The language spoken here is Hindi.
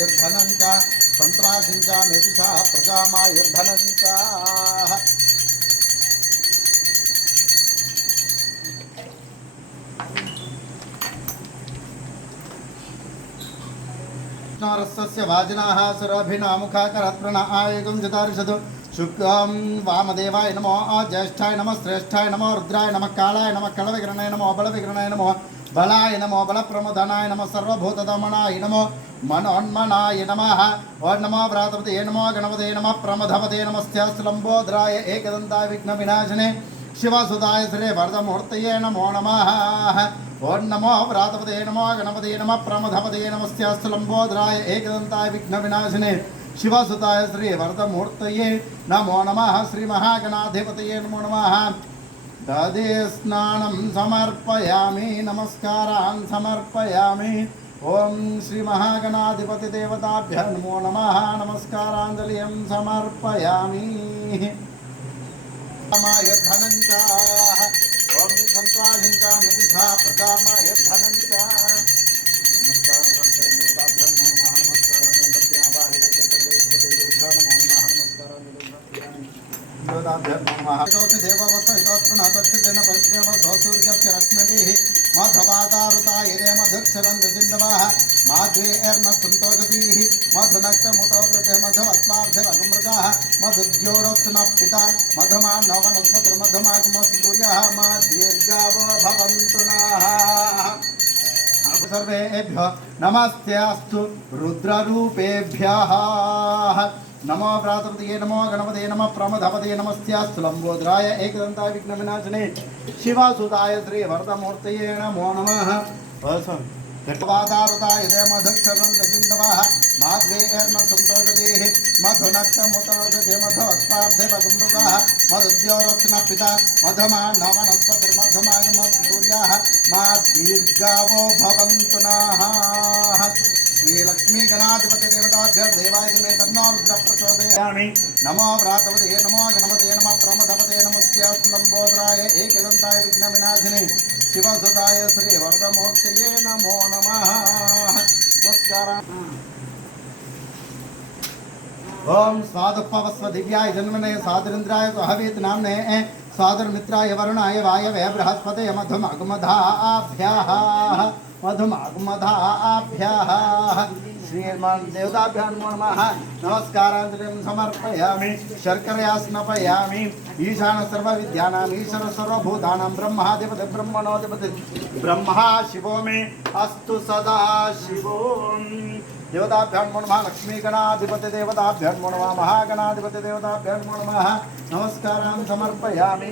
प्रजामायुर्धनं च सन्त्रासिञ्चामिषा प्रजामायुर्धनं च कृष्णरस्य वाजिनाः सुरभिनामुखाकरत्प्रणआयकं जतारिषतु शुक्लं वामदेवाय नमो ज्येष्ठाय नमः श्रेष्ठाय नमो रुद्राय नमः कालाय नमः कलविग्रहणाय नमो बलविग्रहणाय नमो बलाय नमो बलप्रमोदनाय नमः सर्वभूतदमनाय नमो मनोन्मनाय नमः ओं नमो व्रातपतये नमो गणपतये नमः प्रमथपतये नमस्त्यास्तलम्बोदराय एकदन्ताय विघ्नविनाशिने शिवसुताय श्री वरदमूर्तये नमो नमः ओं नमो व्रातपतये नमो गणपतये नमः प्रमथपतये नमस्त्यास्तलम्बोदराय एकदन्ताय विघ्नविनाशिने शिवसुताय श्री वरदमूर्तये नमो नमः श्री महागणाधिपतये नमो नमः दधे स्नानं समर्पयामि नमस्कारान् समर्पयामि ओं श्री महागणाधिपति देवताभ्यः नमो नमः नमस्काराञ्जलिं समर्पयामि प्रजामायुर्धनं च ओं सन्त्रासिञ्चामिषा प्रजामायुर्धनं च मधवातारुतायदे मधुक्षरन्दसिन्धवः माध्वेर्नस्तुन्तोषधीः मधुनक्तमुतोगते मधवत्पार्थिवगमृगाः मधुद्योरस्तुनः पिता मधुमान्नवनस्पतिर्मधुमागमसूर्यः मा दीर्घावो भवन्तु नः सर्वेभ्यो नमस्तेऽस्तु रुद्ररूपेभ्यः नमो प्रातपतये नमो गणपतये नमः प्रमथपतये नमस्त्यास्तु लम्बोदराय एकदन्ताय विघ्नविनाशिने शिवसुताय श्री वरदमूर्तये नमो नमः घटवातारुताय दे मधुक्षरन्दसिन्धवः माध्वेर्नस्तुन्तोषधीः मधुनक्तमुतोषधे मधवत्पार्थिवगमृगाः मधुद्योरस्तुनः पिता मधुमान्नवनस्पतिर्मधुमागमसूर्यः मा दीर्घावो भवन्तु नः श्री लक्ष्मी गणाधिपति देवताभ्यः देवाय दिवे तन्नो रुद्रः प्रचोदयामि नमो व्रातपतये नमो गणपतये नमः प्रमथपतये नमस्त्यास्तु लम्बोदराय एकदन्ताय विघ्नविनाशिने शिवसुताय श्री वरदमूर्तये नमो नमः नमस्कारः ओं स्वादुपवस्व दिव्याय जन्मने सादरेन्द्राय स्वहवेत नाम्ने सादरमित्राय वरुणाय वायवे बृहस्पतये मधुमागमधाभ्यः श्रीमान देवताभ्यां नमो नमः नमस्काराञ्जलिं समर्पयामि शर्करया स्नपयामि ईशान सर्वविद्यानाम् ईश्वर सर्वभूतानां ब्रह्माधिपति ब्रह्मणोऽधिपति ब्रह्मा शिवो मे अस्तु सदा शिवो देवताभ्यां नमो नमः लक्ष्मी गणाधिपति देवताभ्यां नमो नमः महागणाधिपति देवताभ्यां नमो नमः नमस्कारान् समर्पयामि